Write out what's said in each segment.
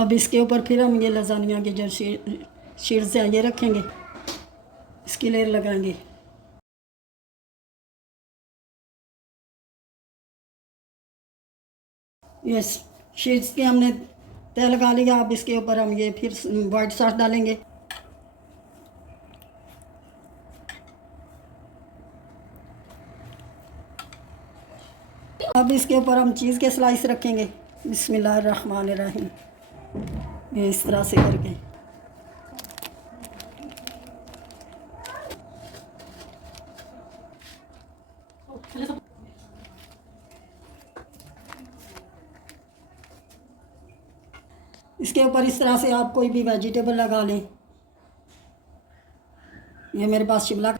अब इसके ऊपर फिर हम ये लजानिया के जो शीट्स हैं ये रखेंगे, इसकी लेयर लगाएंगे। ये शीट्स के हमने तय लगा लिया। अब इसके ऊपर हम ये फिर वाइट सॉस डालेंगे। अब इसके ऊपर हम चीज़ के स्लाइस रखेंगे। बिस्मिल्लाहिर्रहमानिर्रहीम, ये इस तरह से करके इसके ऊपर इस तरह से आप कोई भी वेजिटेबल लगा लें। ये मेरे पास शिमला,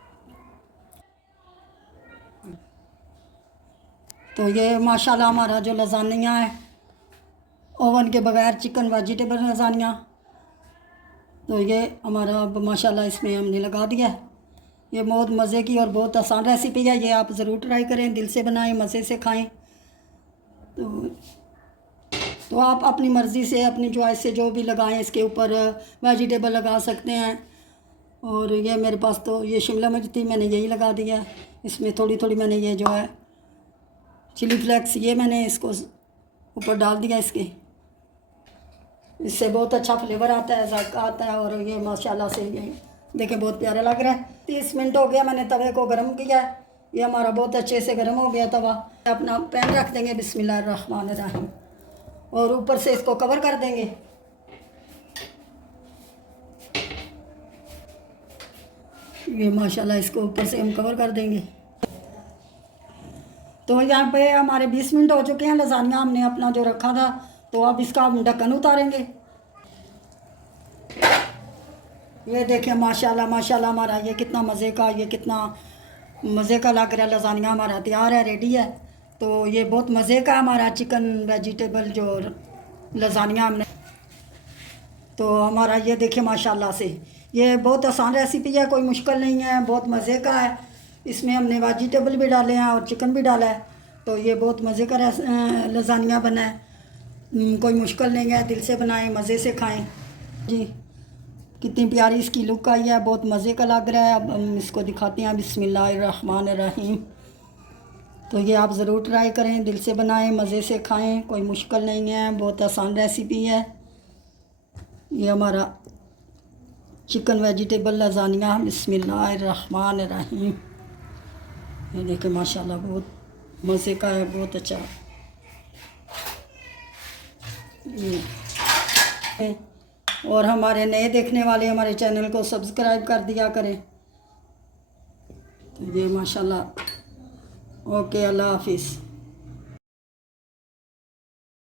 तो ये माशाल्लाह हमारा जो लजानिया है ओवन के बगैर चिकन वेजिटेबल लजानिया, तो ये हमारा माशाल्लाह इसमें हमने लगा दिया है। ये बहुत मज़े की और बहुत आसान रेसिपी है, ये आप ज़रूर ट्राई करें, दिल से बनाएं, मज़े से खाएं। तो आप अपनी मर्ज़ी से अपनी चॉइस से जो भी लगाएं, इसके ऊपर वेजिटेबल लगा सकते हैं। और ये मेरे पास तो ये शिमला मिर्च थी, मैंने यही लगा दिया है। इसमें थोड़ी थोड़ी मैंने ये जो है चिली फ्लेक्स ये मैंने इसको ऊपर डाल दिया इसके, इससे बहुत अच्छा फ्लेवर आता है, जायका आता है। और ये माशाल्लाह से ये देखें बहुत प्यारा लग रहा है। 30 मिनट हो गया मैंने तवे को गर्म किया है, ये हमारा बहुत अच्छे से गर्म हो गया तवा। अपना पैन रख देंगे बिस्मिल्लाहिर्रहमानिर्रहीम, और ऊपर से इसको कवर कर देंगे। ये माशाल्लाह इसको ऊपर से हम कवर कर देंगे। तो यहाँ पे हमारे 20 मिनट हो चुके हैं। लजानिया हमने अपना जो रखा था, तो अब इसका हम ढक्कन उतारेंगे। ये देखें माशाल्लाह माशाल्लाह हमारा ये कितना मज़े का, ये कितना मज़े का लग रहा है। लजानिया हमारा तैयार है, रेडी है। तो ये बहुत मज़े का हमारा चिकन वेजिटेबल जो लजानिया हमने, तो हमारा ये देखें माशाल्लाह से ये बहुत आसान रेसिपी है, कोई मुश्किल नहीं है, बहुत मज़े का है। इसमें हमने वेजिटेबल भी डाले हैं और चिकन भी डाला है, तो ये बहुत मज़े का लजानिया बना है। कोई मुश्किल नहीं है, दिल से बनाएं, मज़े से खाएं। जी कितनी प्यारी इसकी लुक आई है, बहुत मज़े का लग रहा है। अब हम इसको दिखाते हैं बिस्मिल्लाहिर्रहमानिर्रहीम। तो ये आप ज़रूर ट्राई करें, दिल से बनाएं, मज़े से खाएं, कोई मुश्किल नहीं है, बहुत आसान रेसिपी है। ये हमारा चिकन वेजिटेबल लजानिया बिस्मिल्लाहिर्रहमानिर्रहीम, ये देखें माशाल्लाह बहुत मज़े का है, बहुत अच्छा। और हमारे नए देखने वाले हमारे चैनल को सब्सक्राइब कर दिया करें। तो ये माशाल्लाह। ओके, अल्लाह हाफिज़।